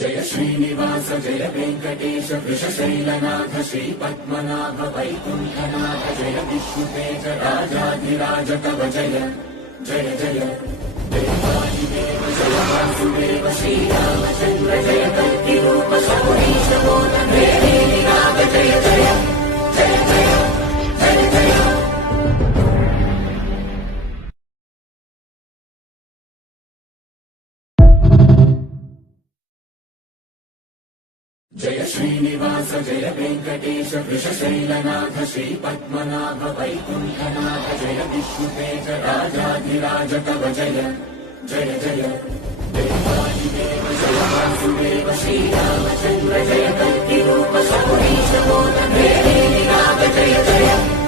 जय श्रीनिवास जय वेंकटेश वृषशैलनाथ श्रीपद्मनाभ वैकुण्ठनाथ जय विष्णुतेज राजाधिराज तव जय जय जय देवादिदेव जय वासुदेव श्रीरामचन्द्र जय कल्किरूप शौरीश बोधन नाग जय जय जय जय जय जय जय श्रीनिवास जय वेंकटेश वृषशैलनाथ श्रीपद्मनाभ वैकुण्ठनाथ जय विष्णुतेज राजाधिराज तव जय जय जय देवादिदेव जय वासुदेव श्रीरामचन्द्र जय कल्किरूप शौरीश बोधन नाग जय जय